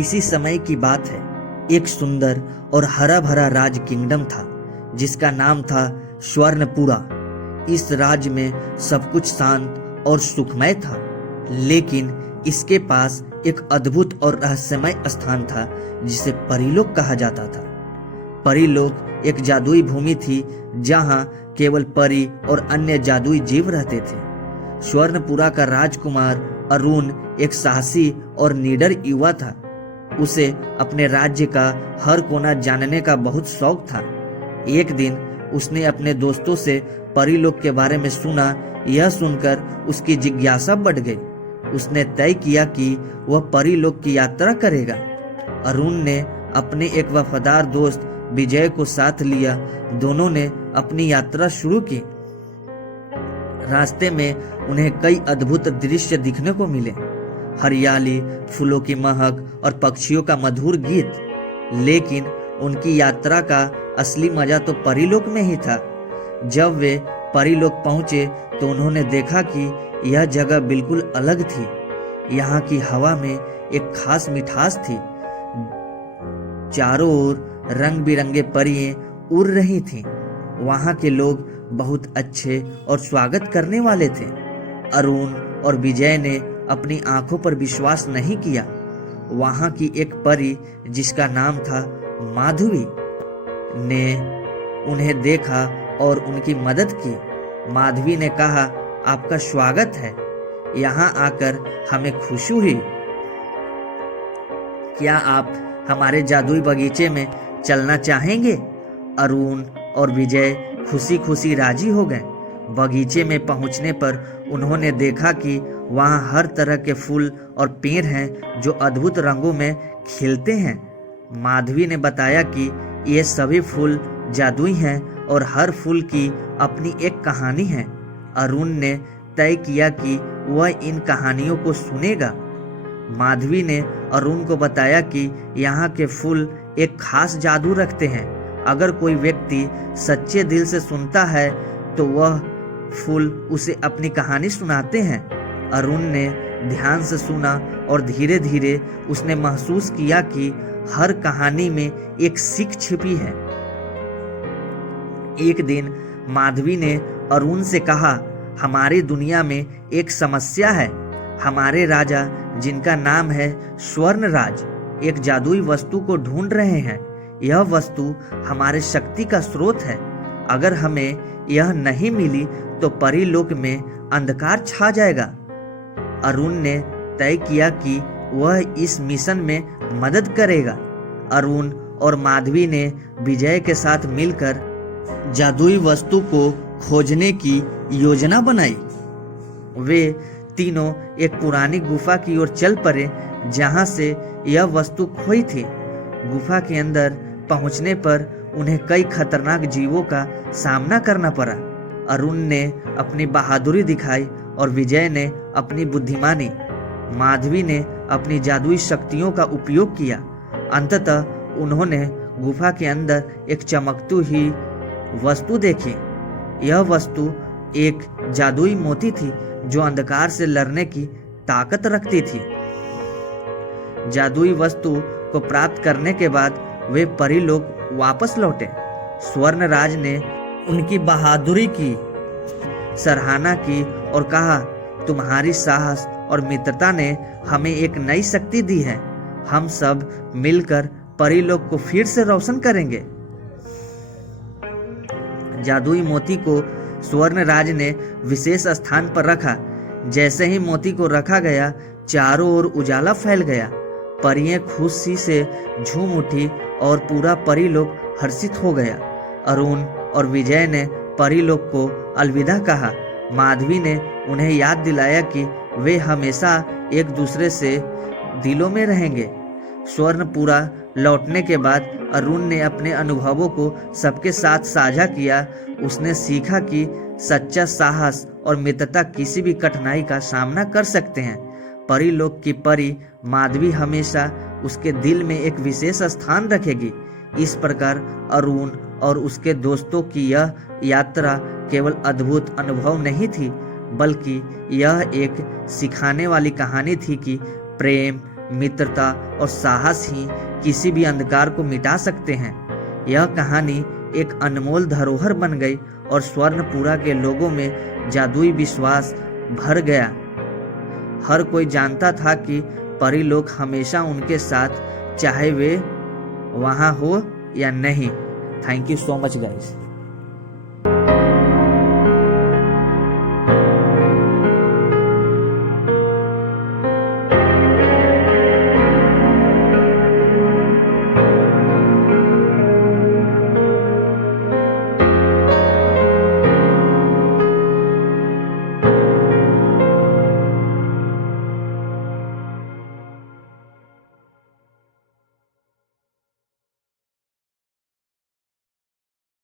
किसी समय की बात है। एक सुंदर और हरा भरा राज किंगडम था जिसका नाम था स्वर्णपुरा। इस राज्य में सब कुछ शांत और सुखमय था, लेकिन इसके पास एक अद्भुत और रहस्यमय स्थान था जिसे परीलोक कहा जाता था। परीलोक एक जादुई भूमि थी जहां केवल परी और अन्य जादुई जीव रहते थे। स्वर्णपुरा का राजकुमार अरुण एक साहसी और निडर युवा था। उसे अपने राज्य का हर कोना जानने का बहुत शौक था। एक दिन उसने अपने दोस्तों से परीलोक के बारे में सुना। यह सुनकर उसकी जिज्ञासा बढ़ गई। उसने तय किया कि वह परीलोक की यात्रा करेगा। अरुण ने अपने एक वफादार दोस्त विजय को साथ लिया। दोनों ने अपनी यात्रा शुरू की। रास्ते में उन्हें कई अद्भुत दृश्य दिखने को मिले, हरियाली, फूलों की महक और पक्षियों का मधुर गीत। लेकिन उनकी यात्रा का असली मजा तो परीलोक में ही था। जब वे परीलोक पहुंचे तो उन्होंने देखा कि यह जगह बिल्कुल अलग थी। यहाँ की हवा में एक खास मिठास थी। चारों ओर रंग बिरंगे परियां उड़ रही थीं। वहाँ के लोग बहुत अच्छे और स्वागत करने वाले थे। अरुण और विजय ने अपनी आंखों पर विश्वास नहीं किया। वहाँ की एक परी जिसका नाम था माधवी ने उन्हें देखा और उनकी मदद की। माधवी ने कहा, आपका स्वागत है, यहाँ आकर हमें खुशी हुई। क्या आप हमारे जादुई बगीचे में चलना चाहेंगे? अरुण और विजय खुशी खुशी राजी हो गए। बगीचे में पहुंचने पर उन्होंने देखा कि वहां हर तरह के फूल और पेड़ हैं जो अद्भुत रंगों में खिलते हैं। माधवी ने बताया कि ये सभी फूल जादुई हैं और हर फूल की अपनी एक कहानी है। अरुण ने तय किया कि वह इन कहानियों को सुनेगा। माधवी ने अरुण को बताया कि यहाँ के फूल एक खास जादू रखते हैं। अगर कोई व्यक्ति सच्चे दिल से सुनता है तो वह फूल उसे अपनी कहानी सुनाते हैं। अरुण ने ध्यान से सुना और धीरे धीरे उसने महसूस किया कि हर कहानी में एक सीख छिपी है। एक दिन माधवी ने अरुण से कहा, हमारी दुनिया में एक समस्या है। हमारे राजा, जिनका नाम है स्वर्णराज, एक जादुई वस्तु को ढूंढ रहे हैं। यह वस्तु हमारे शक्ति का स्रोत है। अगर हमें यह नहीं मिली तो परीलोक में अंधकार छा जाएगा। अरुण ने तय किया कि वह इस मिशन में मदद करेगा। अरुण और माधवी ने विजय के साथ मिलकर जादुई वस्तु को खोजने की योजना बनाई। वे तीनों एक पुरानी गुफा की ओर चल पड़े जहां से यह वस्तु खोई थी। गुफा के अंदर पहुंचने पर उन्हें कई खतरनाक जीवों का सामना करना पड़ा। अरुण ने अपनी बहादुरी दिखाई और विजय ने अपनी बुद्धिमानी। माधवी ने अपनी जादुई शक्तियों का उपयोग किया। अंततः उन्होंने गुफा के अंदर एक चमकती हुई वस्तु देखी। यह वस्तु एक जादुई मोती थी जो अंधकार से लड़ने की ताकत रखती थी। जादुई वस्तु को प्राप्त करने के बाद वे परीलोक वापस लौटे। स्वर्णराज ने उनकी बहादुरी की सराहना की और कहा, तुम्हारी साहस और मित्रता ने हमें एक नई शक्ति दी है। हम सब मिलकर परीलोक को फिर से रोशन करेंगे। जादुई मोती को स्वर्णराज ने विशेष स्थान पर रखा। जैसे ही मोती को रखा गया, चारों ओर उजाला फैल गया। परियां खुशी से झूम उठी और पूरा परीलोक हर्षित हो गया। अरुण और विजय ने परीलोक को अलविदा कहा। माधवी ने उन्हें याद दिलाया कि वे हमेशा एक दूसरे से दिलों में रहेंगे। स्वर्णपुरा लौटने के बाद अरुण ने अपने अनुभवों को सबके साथ साझा किया। उसने सीखा कि सच्चा साहस और मित्रता किसी भी कठिनाई का सामना कर सकते हैं। परीलोक की परी माधवी हमेशा उसके दिल में एक विशेष स्थान रखेगी। इस प्रकार अरुण और उसके दोस्तों की यह यात्रा केवल अद्भुत अनुभव नहीं थी, बल्कि यह एक सिखाने वाली कहानी थी कि प्रेम, मित्रता और साहस ही किसी भी अंधकार को मिटा सकते हैं। यह कहानी एक अनमोल धरोहर बन गई और स्वर्णपुरा के लोगों में जादुई विश्वास भर गया। हर कोई जानता था कि परी लोग हमेशा उनके साथ, चाहे वे वहाँ हो या नहीं। Thank you so much guys.